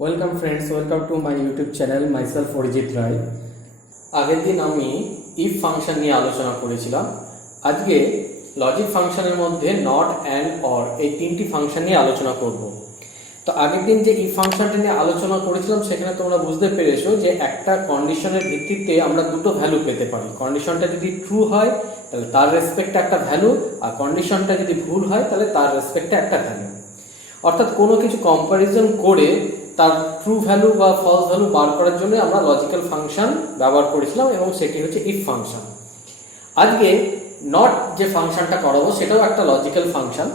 Welcome friends, welcome to my YouTube channel myself Arijit Roy. আগের দিন আমি ইফ ফাংশন নিয়ে আলোচনা করেছিলাম। আজকে লজিক ফাংশনের মধ্যে নট, অ্যান্ড, অর এই তিনটি ফাংশন নিয়ে আলোচনা করব। তো আগের দিন যে ইফ ফাংশনটা নিয়ে আলোচনা করেছিলাম সেখানে তোমরা বুঝতে পেরেছো যে একটা কন্ডিশনের ভিত্তিতে আমরা দুটো ভ্যালু পেতে পারি। কন্ডিশনটা যদি ট্রু হয় তাহলে তার রেসপেক্টে একটা ভ্যালু, আর কন্ডিশনটা যদি ভুল হয় তাহলে তার রেসপেক্টে একটা ভ্যালু। অর্থাৎ কোনো কিছু কম্প্যারিজন করে তার ট্রু ভ্যালু বা ফলস ভ্যালু বার করার জন্য আমরা লজিক্যাল ফাংশন ব্যবহার করেছিলাম, এবং সেটি হচ্ছে ইফ ফাংশন। আজকে নট যে ফাংশনটা করাবো সেটাও একটা লজিক্যাল ফাংশন।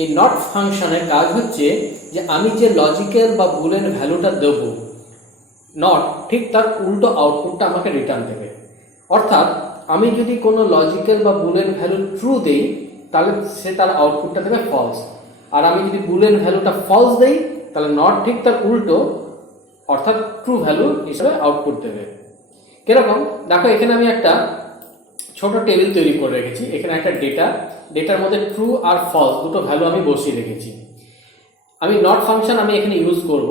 এই নট ফাংশনের কাজ হচ্ছে যে আমি যে লজিক্যাল বা বুলিয়ান ভ্যালুটা দেব, নট ঠিক তার উল্টো আউটপুটটা আমাকে রিটার্ন দেবে। অর্থাৎ আমি যদি কোনো লজিক্যাল বা বুলিয়ান ভ্যালু ট্রু দেই তাহলে সে তার আউটপুটটা দেবে ফলস, আর আমি যদি বুলিয়ান ভ্যালুটা ফলস দেই তাহলে নট ঠিক তার উল্টো অর্থাৎ ট্রু ভ্যালু হিসেবে আউটপুট দেবে। কিরকম দেখো, এখানে আমি একটা ছোট টেবিল তৈরি করে রেখেছি। এখানে একটা ডেটার মধ্যে ট্রু আর ফলস দুটো ভ্যালু আমি বসিয়ে রেখেছি। আমি নট ফাংশন আমি এখানে ইউজ করব।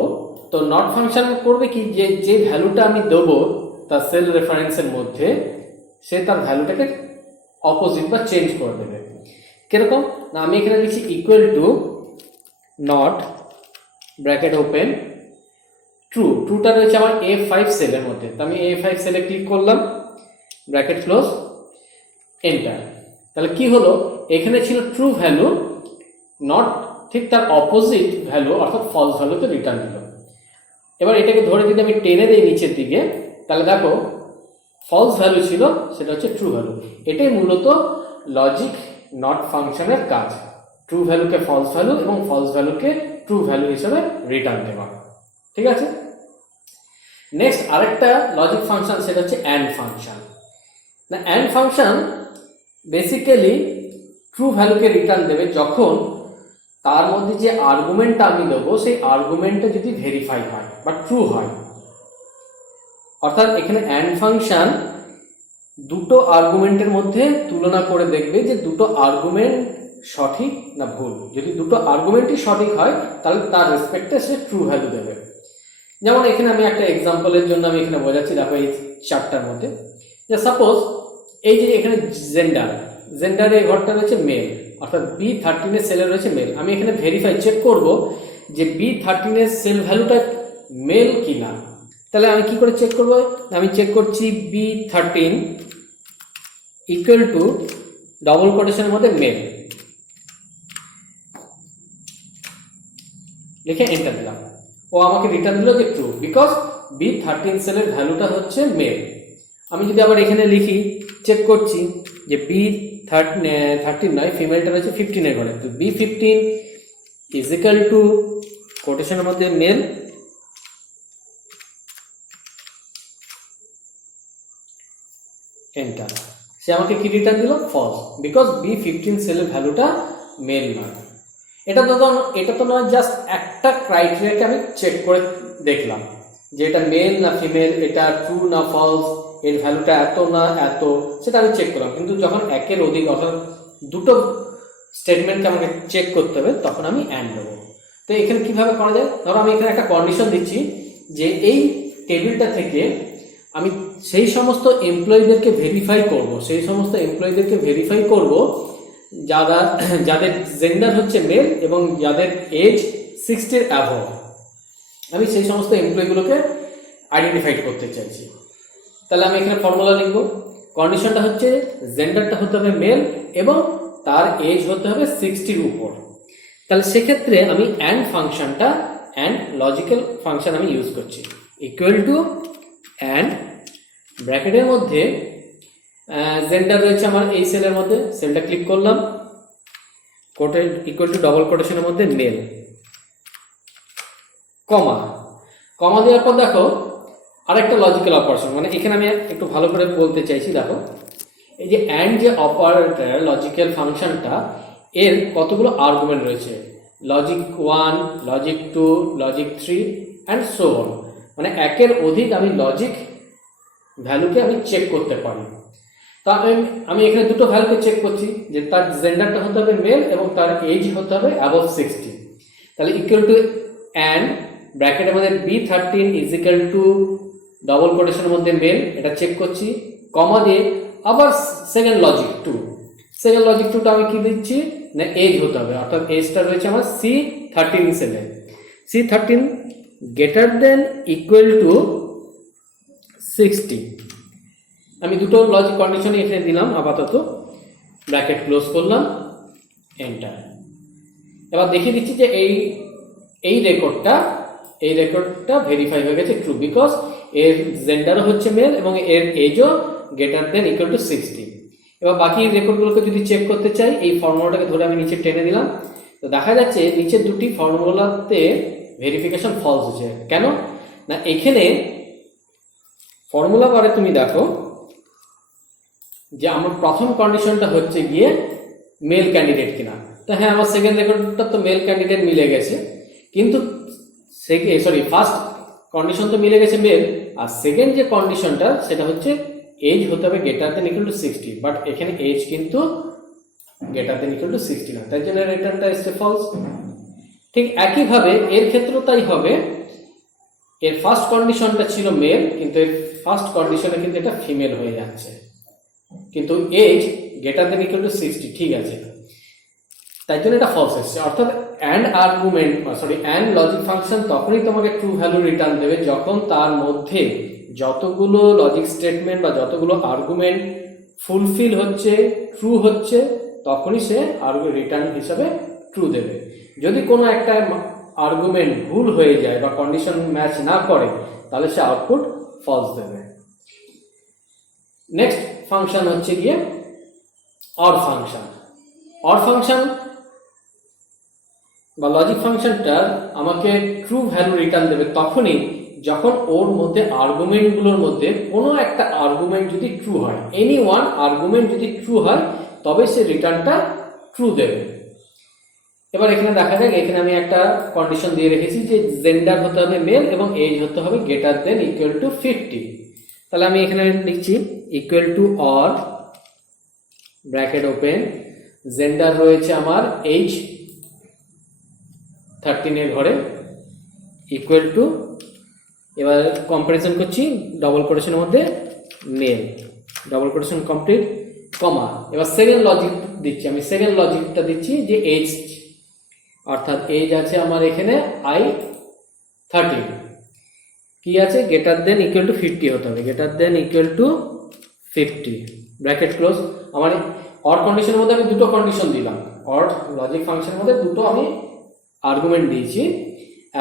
তো নট ফাংশন করবে কি, যে ভ্যালুটা আমি দেবো তার সেল রেফারেন্সের মধ্যে সে তার ভ্যালুটাকে অপোজিট বা চেঞ্জ করে দেবে। কিরকম না, আমি এখানে লিখছি equal to not bracket open ট্রুটা রয়েছে আমার A5 সেলের মধ্যে। তো আমি A5 সেলে ক্লিক করলাম, ব্র্যাকেট ক্লোজ, এন্টার। তাহলে কি হলো, এখানে ছিল ট্রু ভ্যালু, নট ঠিক তার অপোজিট ভ্যালু অর্থাৎ ফলস ভ্যালুতে রিটার্ন দিল। এবার এটাকে ধরে যদি আমি টেনে দিই নিচের দিকে তাহলে দেখো ফলস ভ্যালু ছিল, সেটা হচ্ছে ট্রু ভ্যালু। এটাই মূলত লজিক নট ফাংশনের কাজ, ট্রু ভ্যালুকে ফলস ভ্যালু এবং ফলস ভ্যালুকে ট্রু ভ্যালু হিসেবে রিটার্ন দেওয়া। ঠিক আছে, নেক্সট আরেকটা লজিক ফাংশন, সেটা হচ্ছে অ্যান্ড ফাংশন। না, অ্যান্ড ফাংশন বেসিক্যালি ট্রু ভ্যালুকে রিটার্ন দেবে যখন তার মধ্যে যে আর্গুমেন্টটা আমি দেবো সেই আর্গুমেন্টটা যদি ভেরিফাই হয় বা ট্রু হয়। অর্থাৎ এখানে অ্যান্ড ফাংশন দুটো আর্গুমেন্টের মধ্যে তুলনা করে দেখবে যে দুটো আর্গুমেন্ট সঠিক না ভুল। যদি দুটো আর্গুমেন্টই সঠিক হয় তাহলে তার রেসপেক্টে সে ট্রু ভ্যালু দেবে। যেমন এখানে আমি একটা এক্সাম্পলের জন্য আমি এখানে বোঝাচ্ছি, দেখো এই চারটার মধ্যে যে সাপোজ এই যে এখানে জেন্ডারের ঘরটা রয়েছে মেল, অর্থাৎ B13 এর সেলে রয়েছে মেল। আমি এখানে ভেরিফাই চেক করব যে B13 এর সেল ভ্যালুটা মেল কিনা। তাহলে আমি কি করে চেক করব, আমি চেক করছি B13 ইকুয়াল টু ডবল কোটেশনের মধ্যে মেল, লিখে এন্টার দিলাম। ও আমাকে রিটার্ন দিল যে ট্রু, বিকজ B13 সেলের ভ্যালুটা হচ্ছে মেল। আমি যদি আবার এখানে লিখি চেক করছি যে B13 নয়, ফিমেলটা রয়েছে 15 এর ঘরে, তো B15 ইজ ইকুয়াল টু কোটেশনের মধ্যে মেল, এন্টার। সে আমাকে কি রিটার্ন দিল, ফলস, বিকজ B15 সেলের ভ্যালুটা মেল নয়। এটা তো নয় জাস্ট একটা ক্রাইটেরিয়াকে আমি চেক করে দেখলাম যে এটা মেল না ফিমেল, এটা ট্রু না ফলস, এর ভ্যালুটা এত না এত, সেটা আমি চেক করলাম। কিন্তু যখন একের অধিক অর্থাৎ দুটো স্টেটমেন্টকে আমাকে চেক করতে হবে তখন আমি অ্যান্ড দেবো। তো এখানে কিভাবে করা যায়, ধরো আমি এখানে একটা কন্ডিশন দিচ্ছি যে এই টেবিলটা থেকে আমি সেই সমস্ত এমপ্লয়ীদেরকে ভেরিফাই করব যাদের জেন্ডার হচ্ছে মেল এবং যাদের এজ 60 অ্যাভভ। আমি সেই সমস্ত এমপ্লয়ীগুলোকে আইডেন্টিফাই করতে চাইছি। তাহলে আমি এখানে ফর্মুলা লিখব, কন্ডিশনটা হচ্ছে জেন্ডারটা হতে হবে মেল এবং তার এজ হতে হবে 60-র উপর। তাহলে সেক্ষেত্রে আমি অ্যান্ড ফাংশনটা, অ্যান্ড লজিক্যাল ফাংশন আমি ইউজ করছি, ইকুয়াল টু অ্যান্ড ব্র্যাকেটের মধ্যে জেন্ডার রয়েছে আমার এই সেলের মধ্যে, সেলটা ক্লিক করলাম, ইকুয়াল টু ডবল কোটেশনের মধ্যে মেল, কমা দেওয়ার পর দেখো আরেকটা লজিক্যাল অপারেশন, মানে এখানে আমি একটু ভালো করে বলতে চাইছি। দেখো এই যে অ্যান্ড যে অপারেটর লজিক্যাল ফাংশনটা, এর কতগুলো আর্গুমেন্ট রয়েছে, logic 1, logic 2, logic 3 and so on. মানে একের অধিক আমি লজিক ভ্যালুকে আমি চেক করতে পারি। তো আমি এখানে দুটো ভ্যালুকে চেক করছি, যে তার জেন্ডারটা হতে হবে মেল এবং তার এজ হতে হবে অ্যাবভ 60। তাহলে ইকুয়াল টু অ্যান্ড ব্র্যাকেটের মধ্যে B13 is equal to double কোটেশনের মধ্যে মেল, এটা চেক করছি, কমা দিয়ে আবার সেকেন্ড লজিক 2, সেকেন্ড লজিক 2টা আমি কি দিচ্ছি না এজ হতে হবে, অর্থাৎ এজটা রয়েছে আমার C13 সেলে, C13 greater than equal to 60। আমি দুটো লজিক কন্ডিশন এখানে দিলাম আপাতত, ব্র্যাকেট ক্লোজ করলাম, এন্টার। এবার দেখিয়ে দিচ্ছি যে এই রেকর্ডটা ভেরিফাই হয়ে গেছে ট্রু, বিকজ এর জেন্ডারও হচ্ছে মেল এবং এর এজও গ্রেটার দেন ইকুয়াল টু 60। এবার বাকি রেকর্ডগুলোকে যদি চেক করতে চাই, এই ফর্মুলাটাকে ধরে আমি নিচে টেনে দিলাম, তো দেখা যাচ্ছে নিচের দুটি ফর্মুলাতে ভেরিফিকেশন ফলস হচ্ছে। কেন না এখানে ফর্মুলা বারে তুমি দেখো যে আমার প্রথম কন্ডিশনটা হচ্ছে গিয়ে মেল ক্যান্ডিডেট কিনা, তো হ্যাঁ আমার সেকেন্ড রেকর্ডটা তো মেল ক্যান্ডিডেট মিলে গেছে, কিন্তু ফার্স্ট কন্ডিশন তো মিলে গেছে মেল, আর সেকেন্ড যে কন্ডিশনটা সেটা হচ্ছে এজ হতে হবে greater than equal to 60, but এখানে এজ কিন্তু গ্রেটার দেন ইকুয়াল টু 60 না, তাই জন্য রিটার্নটা এসছে ফলস। ঠিক একইভাবে এর ক্ষেত্রেও তাই হবে, এর ফার্স্ট কন্ডিশনটা ছিল মেল, কিন্তু এর ফার্স্ট কন্ডিশনে কিন্তু এটা ফিমেল হয়ে যাচ্ছে, কিন্তু age greater than equal to 60 ঠিক আছে, তাই জন্য এটা ফলস এসছে। অর্থাৎ অ্যান্ড লজিক ফাংশন তখনই তোমাকে ট্রু ভ্যালু রিটার্ন দেবে যখন তার মধ্যে যতগুলো লজিক স্টেটমেন্ট বা যতগুলো আর্গুমেন্ট ফুলফিল হচ্ছে, ট্রু হচ্ছে, তখনই সে রিটার্ন হিসাবে ট্রু দেবে। যদি কোনো একটা আর্গুমেন্ট ভুল হয়ে যায় বা কন্ডিশন ম্যাচ না করে, তাহলে সে আউটপুট ফলস দেবে। নেক্সট ফাংশন হচ্ছে গিয়ে অর ফাংশন। অর ফাংশন বা লজিক ফাংশনটা আমাকে ট্রু ভ্যালু রিটার্ন দেবে তখনই যখন ওর মধ্যে আর্গুমেন্টগুলোর মধ্যে কোনো একটা আর্গুমেন্ট যদি ট্রু হয়, এনি ওয়ান আর্গুমেন্ট যদি ট্রু হয়, তবে সে রিটার্নটা ট্রু দেবে। এবার এখানে দেখা যাক, এখানে আমি একটা কন্ডিশন দিয়ে রেখেছি যে জেন্ডার হতে হবে মেল এবং এজ হতে হবে গ্রেটার দেন ইকুয়াল টু 50। তাহলে আমি এখানে লিখছি equal two or bracket open, gender রয়েছে আমার এজ 13 এর ঘরে, ইকুয়াল টু, এবার কম্পারিজন করছি ডবল কোটেশনের মধ্যে মেল, ডবল কোটেশন কমপ্লিট, কমা, এবার সেকেন্ড লজিক দিচ্ছি, আমি সেকেন্ড লজিকটা দিচ্ছি যে এজ, অর্থাৎ এজ আছে আমার এখানে I13, কি আছে গ্রেটার দেন ইকুয়াল টু 50 হতে হবে, greater than equal to 50, bracket close. আমার অর কন্ডিশনের মধ্যে আমি দুটো কন্ডিশন দিলাম, অর লজিক ফাংশনের মধ্যে দুটো আমি আর্গুমেন্ট দিয়েছি,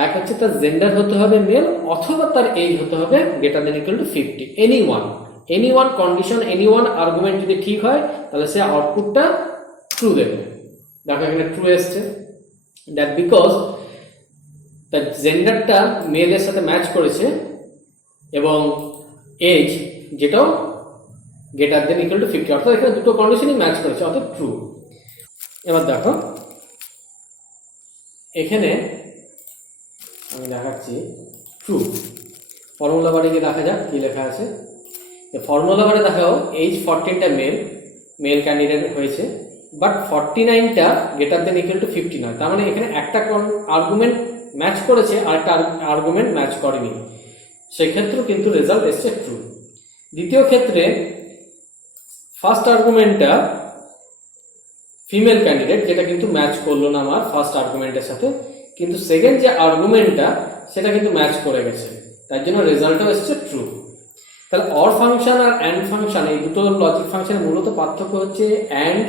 এক হচ্ছে তার জেন্ডার হতে হবে মেল অথবা তার এজ হতে হবে greater than equal to 50, any one condition, any one argument যদি ঠিক হয় তাহলে সে আউটপুটটা ট্রু দেবে। দেখো এখানে ট্রু এসছে, দ্যাট বিকজ তার জেন্ডারটা মেলের সাথে ম্যাচ করেছে এবং এজ যেটাও গ্রেটার দেন ইকুয়াল টু 50, অর্থাৎ এখানে দুটো কন্ডিশনই ম্যাচ করেছে, অর্থাৎ ট্রু। এবার দেখো এখানে আমি দেখাচ্ছি ট্রু, ফর্মুলা বারে গিয়ে দেখা যাক কি লেখা আছে। ফর্মুলা বারে দেখাও এজ 14টা মেল ক্যান্ডিডেট হয়েছে, বাট 49টা গ্রেটার দেন ইকুয়াল টু 50 নয়, তার মানে এখানে একটা আর্গুমেন্ট ম্যাচ করেছে আর একটা আর্গুমেন্ট ম্যাচ করেনি, সেক্ষেত্রেও কিন্তু রেজাল্ট এসছে ট্রু। দ্বিতীয় ক্ষেত্রে ফার্স্ট আর্গুমেন্টটা ফিমেল ক্যান্ডিডেট, যেটা কিন্তু ম্যাচ করলো না আমার ফার্স্ট আর্গুমেন্টের সাথে, কিন্তু সেকেন্ড যে আর্গুমেন্টটা সেটা কিন্তু ম্যাচ করে গেছে, তার জন্য রেজাল্টও এসছে ট্রু। তাহলে অর ফাংশন আর অ্যান্ড ফাংশন, এই দুটো লজিক ফাংশনের মূলত পার্থক্য হচ্ছে অ্যান্ড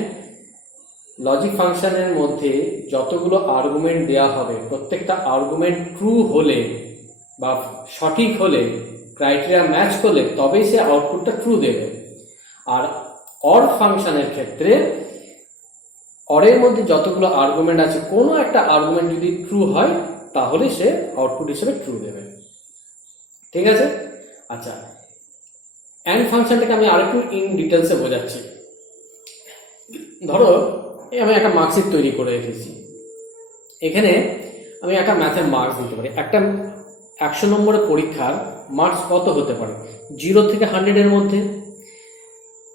লজিক ফাংশনের মধ্যে যতগুলো আর্গুমেন্ট দেওয়া হবে প্রত্যেকটা আর্গুমেন্ট ট্রু হলে বা সঠিক হলে, ক্রাইটেরিয়া ম্যাচ করলে তবেই সে আউটপুটটা ট্রু দেবে। আর অর ফাংশনের ক্ষেত্রে অরের মধ্যে যতগুলো আর্গুমেন্ট আছে কোনো একটা আর্গুমেন্ট যদি ট্রু হয় তাহলে সে আউটপুট হিসেবে ট্রু দেবে। ঠিক আছে, আচ্ছা অ্যান্ড ফাংশনটাকে আমি আরেকটু ইন ডিটেলসে বোঝাচ্ছি। ধরো আমি একটা মার্কশিট তৈরি করে রেখেছি, এখানে আমি একটা ম্যাথের মার্কস দিতে পারি। একটা 100 নম্বরের পরীক্ষার মার্কস কত হতে পারে? 0 থেকে 100 এর মধ্যে।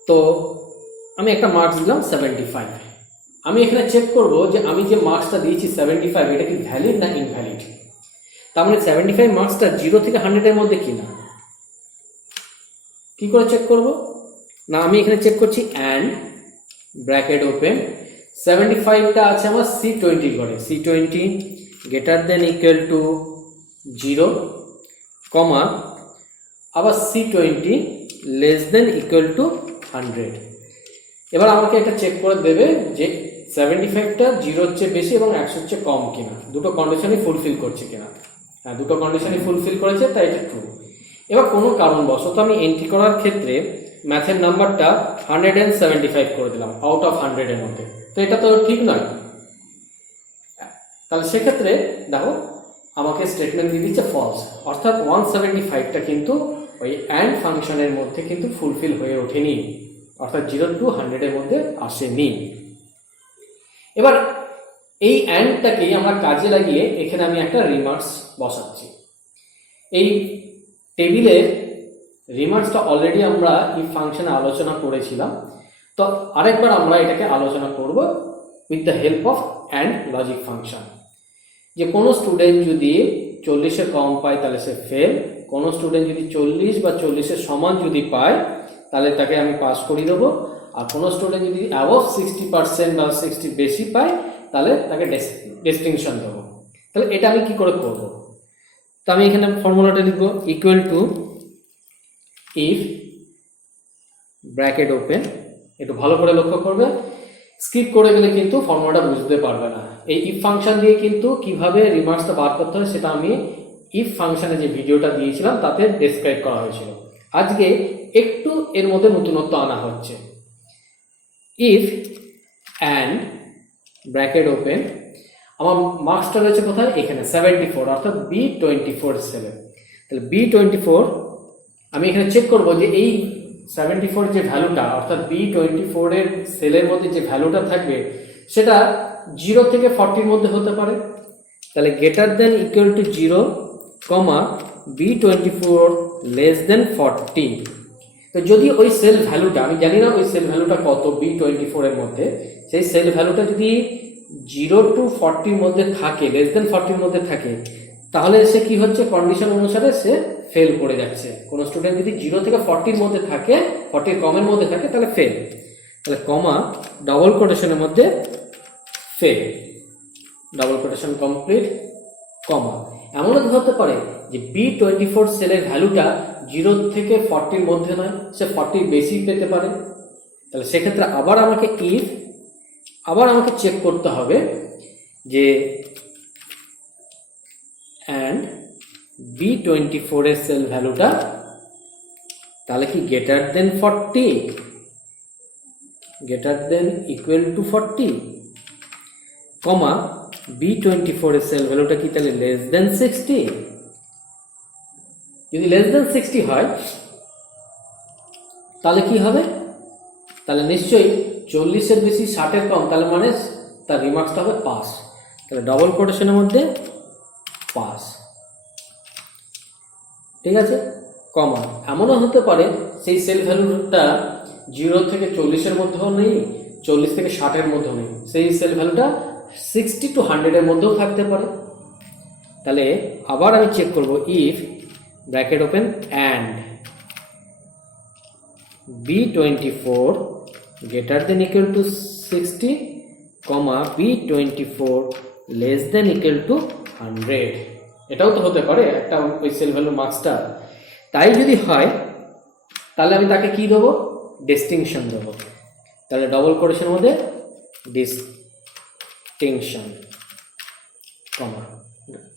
তো আমি একটা মার্কস দিলাম 75। আমি এখানে চেক করব যে আমি যে মার্কসটা দিয়েছি 75 এটা কি ভ্যালিড না ইনভ্যালিড। তার মানে 75 মার্কসটা 0 থেকে 100-এর মধ্যে কিনা। কি করে চেক করব? না আমি এখানে চেক করছি অ্যান্ড ব্র্যাকেট ওপেন 75টা আছে আমার C20 ঘরে, C20 greater than equal two 0 কমা আবার C20 less than equal two 100। এবার আমাকে একটা চেক করে দেবে যে 75টা 0-র চেয়ে বেশি এবং 100-র চেয়ে কম কিনা, দুটো কন্ডিশনই ফুলফিল করছে কিনা। হ্যাঁ, দুটো কন্ডিশনই ফুলফিল করেছে, তাই এটা ট্রু। এবার কোনো কারণবশত আমি এন্ট্রি করার ক্ষেত্রে ম্যাথের নাম্বারটা 175 করে দিলাম আউট অফ 100-এর মধ্যে, তো এটা তো ঠিক নয়। তাহলে সেক্ষেত্রে দেখো আমাকে স্টেটমেন্ট দিয়ে দিচ্ছে ফলস, অর্থাৎ 175টা কিন্তু ওই অ্যান্ড ফাংশনের মধ্যে কিন্তু ফুলফিল হয়ে ওঠেনি, অর্থাৎ 0 to 100-এর মধ্যে আসেনি। এবার এই অ্যান্ডটাকেই আমরা কাজে লাগিয়ে এখানে আমি একটা রিমার্কস বসাচ্ছি। এই টেবিলের রিমার্কসটা অলরেডি আমরা এই ফাংশনে আলোচনা করেছিলাম, তো আরেকবার আমরা এটাকে আলোচনা করব with the help of and logic function. যে কোনো স্টুডেন্ট যদি 40-এর কম পায় তাহলে সে ফেল, কোনো স্টুডেন্ট যদি 40 বা 40-এর সমান যদি পায় তাহলে তাকে আমি পাস করিয়ে দেবো, আর কোনো স্টুডেন্ট যদি অ্যাবভ 60% বা 60 বেশি পায় তাহলে তাকে ডিস্টিংশন দেবো। তাহলে এটা আমি কি করে করব? তো আমি এখানে ফর্মুলাটা লিখবো equal to if bracket open, একটু ভালো করে লক্ষ্য করবে, স্কিপ করে গেলে কিন্তু ফর্মুলাটা বুঝতে পারবে না। এই ইফ ফাংশন দিয়ে কিন্তু কিভাবে রিমার্কসটা বার করতে হয় সেটা আমি ইফ ফাংশনে যে ভিডিওটা দিয়েছিলাম তাতে ডেসক্রাইব করা হয়েছিল। আজকে একটু এর মধ্যে নতুনত্ব আনা হচ্ছে। ইফ অ্যান্ড ব্র্যাকেট ওপেন, আমার মার্কসটা রয়েছে কোথায়? এখানে 74, অর্থাৎ B24 সেলে। তাহলে B24 আমি এখানে চেক করব যে এই 74 যে ভ্যালুটা, অর্থাৎ B24 এর সেলের মধ্যে যে ভ্যালুটা থাকবে সেটা 0 থেকে 40-এর মধ্যে হতে পারে। তাহলে গ্রেটার দেন ইকুয়াল টু 0 কমা B24 লেস দেন 40। তো যদি ওই সেল ভ্যালুটা, আমি জানি না ওই সেল ভ্যালুটা কত B24 এর মধ্যে, সেই সেল ভ্যালুটা যদি 0 to 40-এর মধ্যে থাকে, লেস দেন 40-এর মধ্যে থাকে, তাহলে সে কি হচ্ছে, কন্ডিশন অনুসারে সে ফেল করে যাচ্ছে। কোনো স্টুডেন্ট যদি 0 থেকে 40-এর মধ্যে থাকে, 40-এর কমের মধ্যে থাকে তাহলে ফেল। তাহলে কমা ডবল কোটেশনের মধ্যে ফেল, ডবল কোটেশন কমপ্লিট, কমা। এমনও হতে পারে যে B24 সেলের ভ্যালুটা 0 থেকে 40-এর মধ্যে নয়, সে 40 বেশি পেতে পারে। তাহলে সেক্ষেত্রে আবার আমাকে চেক করতে হবে যে অ্যান্ড B24 এর সেল ভ্যালুটা তাহলে কি greater than 40, greater than equal two 40, কমা B24 এর সেল ভ্যালুটা কি তাহলে লেস দেন 60। যদি লেস দেন 60 হয় তাহলে কি হবে? তাহলে নিশ্চয়ই 40-এর বেশি 60-এর কম, তাহলে মানে তার রিমার্কসটা হবে পাস। তাহলে ডবল কোটেশনের মধ্যে পাস, ঠিক আছে, কমা। এমনও হতে পারে সেই সেল ভ্যালুটা 0 থেকে 40-এর মধ্যেও নেই, 40 থেকে 60-এর মধ্যেও নেই, সেই সেল ভ্যালুটা 60 to 100-এর মধ্যেও থাকতে পারে। তাহলে আবার আমি চেক করব if bracket open and B24 greater than equal to 60, comma B24 less than equal to 100। এটাও তো হতে পারে একটা ওই সেল ভ্যালু মার্কসটা। তাই যদি হয় তাহলে আমি তাকে কি দেবো? ডিস্টিংশন দেবো। তাহলে ডবল কোটেশনের মধ্যে ডিস্টিংশন, কমা,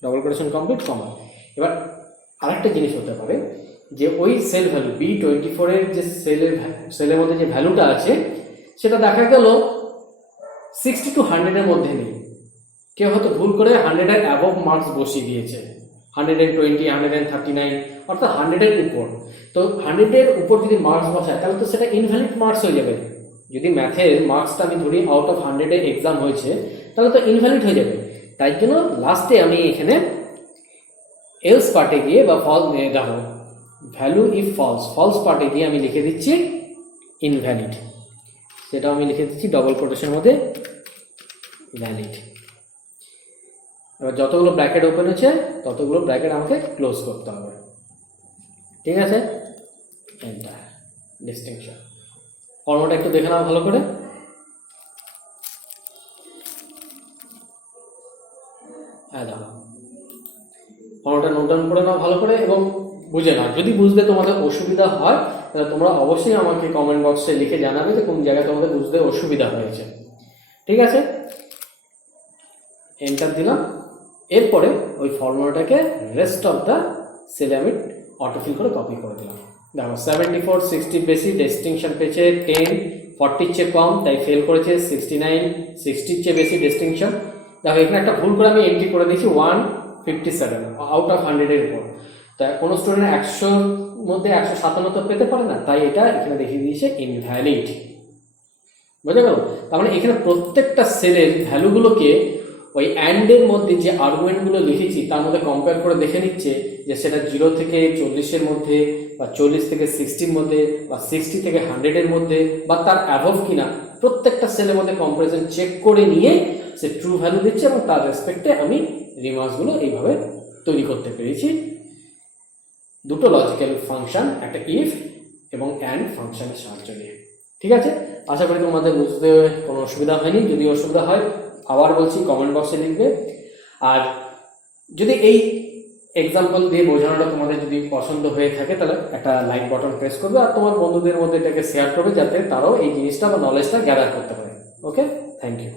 ডবল কোটেশন কমপ্লিট, কমা। এবার আরেকটা জিনিস হতে পারে যে ওই সেল ভ্যালু B24 এর যে সেলের মধ্যে যে ভ্যালুটা আছে সেটা দেখা গেল 60 to 100-এর মধ্যে নেই, কেউ হয়তো ভুল করে 100-এর অ্যাবভ মার্কস বসিয়ে দিয়েছে, 120, 139, অর্থাৎ 100-এর উপর। তো 100-এর উপর যদি মার্কস বসায় তাহলে তো সেটা ইনভ্যালিড মার্কস হয়ে যাবে। যদি ম্যাথের মার্কসটা আমি ধরি আউট অফ 100-এ এক্সাম হয়েছে তাহলে তো ইনভ্যালিড হয়ে যাবে। তাই জন্য লাস্টে আমি এখানে এলস পার্টে গিয়ে বা দেখো ভ্যালু ইফ ফলস পার্টে গিয়ে আমি লিখে দিচ্ছি ইনভ্যালিড, সেটাও আমি লিখে দিচ্ছি ডবল কোটেশনের মধ্যে ভ্যালিড। এবার যতগুলো ব্র্যাকেট ওপেন হচ্ছে ততগুলো ব্র্যাকেট আমাকে ক্লোজ করতে হবে। ঠিক আছে, এন্টার, ডিস্টিংশন। ফর্মুলাটা একটু দেখে নাও ভালো করে। হ্যাঁ দেখো, ফর্মুলাটা নোট ডাউন করে নাও ভালো করে এবং বুঝে নাও। যদি বুঝতে তোমাদের অসুবিধা হয় তাহলে তোমরা অবশ্যই আমাকে কমেন্ট বক্সে লিখে জানাবে যে কোন জায়গায় তোমাদের বুঝতে অসুবিধা হয়েছে। ঠিক আছে, এন্টার দিলাম। এরপরে ওই ফর্মুলাটাকে রেস্ট অফ দ্য সেলে আমি অটোফিল করে কপি করে দিলাম। দেখো 74, 60 বেশি, ডিস্টিংশন পেয়েছে 10, 40 চেয়ে কম তাই ফেল করেছে। 69, 60 চেয়ে বেশি ডিস্টিংশন। দেখো এখানে একটা ভুল করে আমি এন্ট্রি করে দিয়েছি 157 আউট অফ 100 এর উপর। তা কোনো স্টুডেন্ট 100-র মধ্যে 157 পেতে পারে না, তাই এটা এখানে দেখিয়ে দিয়েছে ইনভ্যালিড। বুঝে গেল? তার মানে এখানে প্রত্যেকটা সেলের ভ্যালুগুলোকে ওই অ্যান্ডের মধ্যে যে আর্গুমেন্টগুলো লিখেছি তার মধ্যে কম্পেয়ার করে দেখে নিচ্ছে যে সেটা 0 থেকে 40-এর মধ্যে বা 40 থেকে 60-র মধ্যে বা 60 থেকে 100-এর মধ্যে বা তার অ্যাভভ কিনা। প্রত্যেকটা সেলের মধ্যে কম্পারিজন চেক করে নিয়ে সে ট্রু ভ্যালু দিচ্ছে এবং তার রেসপেক্টে আমি রিমার্কসগুলো এইভাবে তৈরি করতে পেরেছি দুটো লজিক্যাল ফাংশন, একটা ইফ এবং অ্যান্ড ফাংশনের সাহায্য নিয়ে। ঠিক আছে, আশা করি তোমাদের বুঝতে কোনো অসুবিধা হয়নি। যদি অসুবিধা হয় আবার বলছি কমেন্ট বক্সে লিখবে। আর যদি এই এক্সাম্পল দিয়ে বোঝানোটা তোমাদের যদি পছন্দ হয়ে থাকে তাহলে একটা লাইক বাটন প্রেস করবে আর তোমার বন্ধুদের মধ্যে এটাকে শেয়ার করবে যাতে তারাও এই জিনিসটা বা নলেজটা গ্যাদার করতে পারে। ওকে, থ্যাংক ইউ।